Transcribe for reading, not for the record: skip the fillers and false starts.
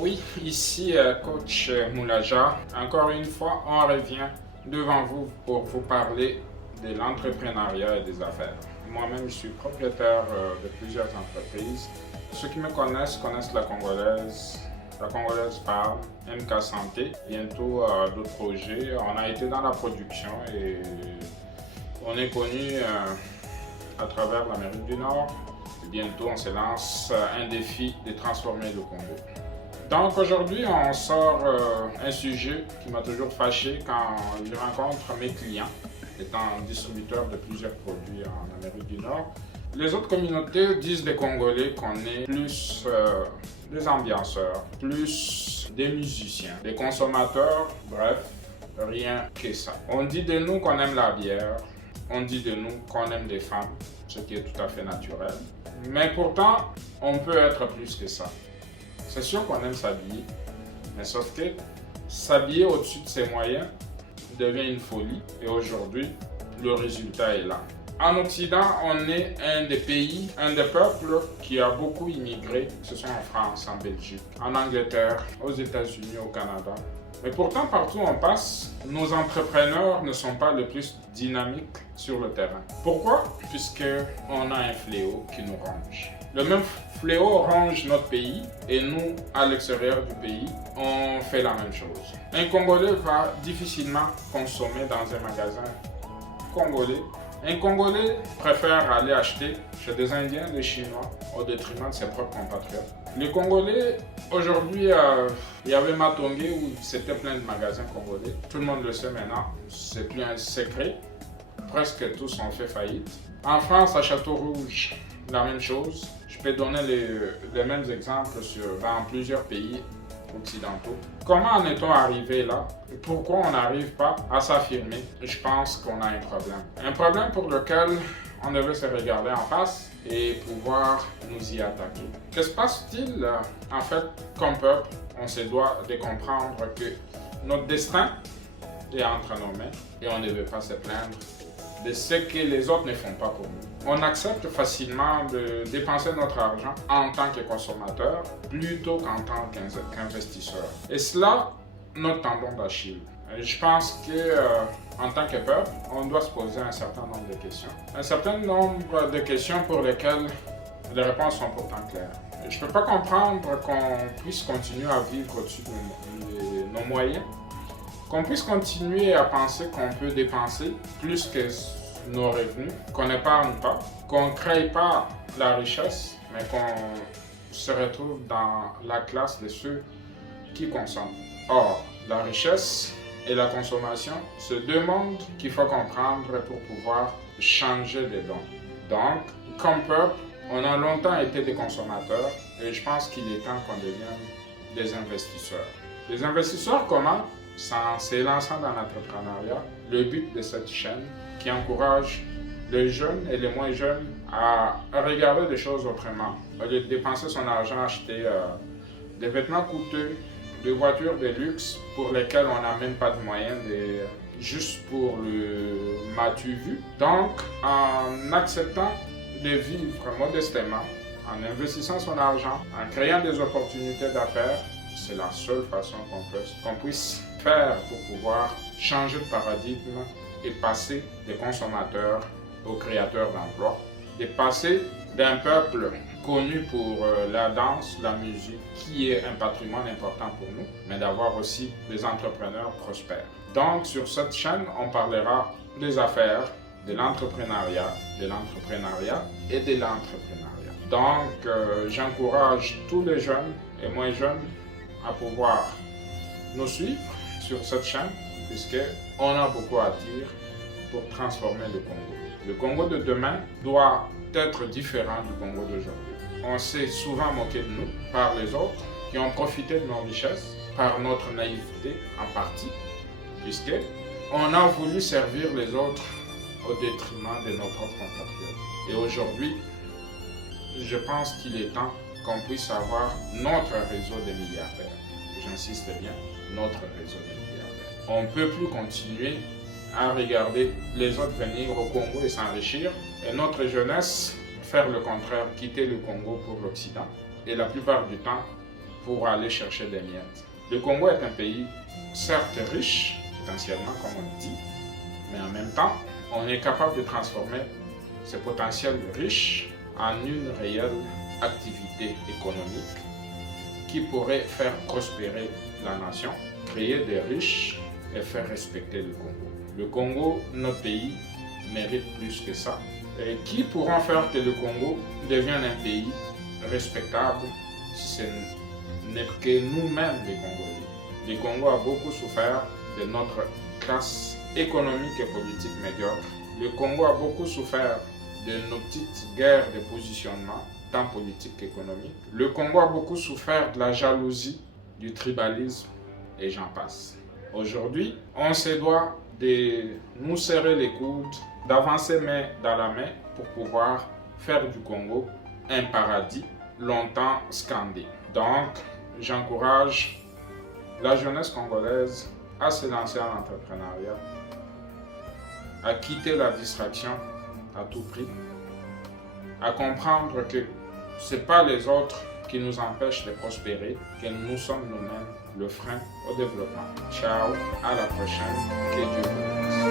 Oui, ici coach Moulaja. Encore une fois, on revient devant vous pour vous parler de l'entrepreneuriat et des affaires. Moi-même, je suis propriétaire de plusieurs entreprises. Ceux qui me connaissent la Congolaise. La Congolaise parle, MK Santé, bientôt d'autres projets. On a été dans la production et on est connu à travers l'Amérique du Nord. Et bientôt, on se lance un défi de transformer le Congo. Donc aujourd'hui, on sort un sujet qui m'a toujours fâché quand je rencontre mes clients, étant distributeur de plusieurs produits en Amérique du Nord. Les autres communautés disent des Congolais qu'on est plus des ambianceurs, plus des musiciens, des consommateurs, bref, rien que ça. On dit de nous qu'on aime la bière, on dit de nous qu'on aime les femmes, ce qui est tout à fait naturel. Mais pourtant, on peut être plus que ça. C'est sûr qu'on aime s'habiller, mais sauf que s'habiller au-dessus de ses moyens devient une folie. Et aujourd'hui, le résultat est là. En Occident, on est un des pays, un des peuples qui a beaucoup immigré, que ce soit en France, en Belgique, en Angleterre, aux États-Unis, au Canada. Mais pourtant, partout où on passe, nos entrepreneurs ne sont pas les plus dynamiques sur le terrain. Pourquoi? Puisqu'on a un fléau qui nous ronge. Le même fléau ronge notre pays et nous, à l'extérieur du pays, on fait la même chose. Un Congolais va difficilement consommer dans un magasin congolais. Un Congolais préfère aller acheter chez des Indiens, des Chinois, au détriment de ses propres compatriotes. Les Congolais, aujourd'hui, il y avait Matongé où c'était plein de magasins congolais. Tout le monde le sait maintenant, c'est plus un secret. Presque tous ont fait faillite. En France, à Château-Rouge, la même chose. Je peux donner les mêmes exemples dans plusieurs pays occidentaux. Comment en est-on arrivé là? Pourquoi on n'arrive pas à s'affirmer? Je pense qu'on a un problème. Un problème pour lequel on devait se regarder en face et pouvoir nous y attaquer. Que se passe-t-il en fait comme peuple? On se doit de comprendre que notre destin est entre nos mains et on ne veut pas se plaindre de ce que les autres ne font pas pour nous. On accepte facilement de dépenser notre argent en tant que consommateur plutôt qu'en tant qu'investisseur. Et cela, notre tendon d'Achille. Je pense qu'en tant que peuple, on doit se poser un certain nombre de questions. Un certain nombre de questions pour lesquelles les réponses sont pourtant claires. Je ne peux pas comprendre qu'on puisse continuer à vivre au-dessus de nos moyens, qu'on puisse continuer à penser qu'on peut dépenser plus que nos revenus, qu'on n'épargne pas, qu'on ne crée pas la richesse, mais qu'on se retrouve dans la classe de ceux qui consomment. Or, la richesse et la consommation se demandent qu'il faut comprendre pour pouvoir changer de don. Donc, comme peuple, on a longtemps été des consommateurs et je pense qu'il est temps qu'on devienne des investisseurs. Les investisseurs comment? En s'élançant dans l'entrepreneuriat, le but de cette chaîne qui encourage les jeunes et les moins jeunes à regarder des choses autrement, au lieu de dépenser son argent à acheter des vêtements coûteux, des voitures de luxe pour lesquelles on n'a même pas de moyens juste pour le m'as-tu vu. Donc, en acceptant de vivre modestement, en investissant son argent, en créant des opportunités d'affaires, c'est la seule façon qu'on puisse faire pour pouvoir changer de paradigme et passer des consommateurs aux créateurs d'emplois, et passer d'un peuple connu pour la danse, la musique, qui est un patrimoine important pour nous, mais d'avoir aussi des entrepreneurs prospères. Donc sur cette chaîne, on parlera des affaires, de l'entrepreneuriat et de l'entrepreneuriat. Donc j'encourage tous les jeunes et moins jeunes à pouvoir nous suivre sur cette chaîne, puisqu'on a beaucoup à dire pour transformer le Congo. Le Congo de demain doit être différent du Congo d'aujourd'hui. On s'est souvent moqué de nous par les autres qui ont profité de nos richesses, par notre naïveté en partie, puisqu'on a voulu servir les autres au détriment de nos propres compatriotes. Et aujourd'hui, je pense qu'il est temps qu'on puisse avoir notre réseau de milliardaires. J'insiste bien, notre réseau de milliardaires. On ne peut plus continuer à regarder les autres venir au Congo et s'enrichir, et notre jeunesse faire le contraire, quitter le Congo pour l'Occident, et la plupart du temps pour aller chercher des miettes. Le Congo est un pays certes riche, potentiellement comme on dit, mais en même temps, on est capable de transformer ce potentiel riche en une réelle activité économique qui pourrait faire prospérer la nation, créer des riches et faire respecter le Congo. Le Congo, notre pays, mérite plus que ça. Et qui pourront faire que le Congo devienne un pays respectable si ce n'est que nous-mêmes les Congolais. Le Congo a beaucoup souffert de notre classe économique et politique médiocre. Le Congo a beaucoup souffert de nos petites guerres de positionnement, tant politique qu'économique. Le Congo a beaucoup souffert de la jalousie, du tribalisme et j'en passe. Aujourd'hui, on se doit de nous serrer les coudes, d'avancer main dans la main pour pouvoir faire du Congo un paradis longtemps scandé. Donc, j'encourage la jeunesse congolaise à se lancer en entrepreneuriat, à quitter la distraction à tout prix, à comprendre que ce n'est pas les autres qui nous empêchent de prospérer, que nous sommes nous-mêmes le frein au développement. Ciao, à la prochaine, que Dieu vous bénisse.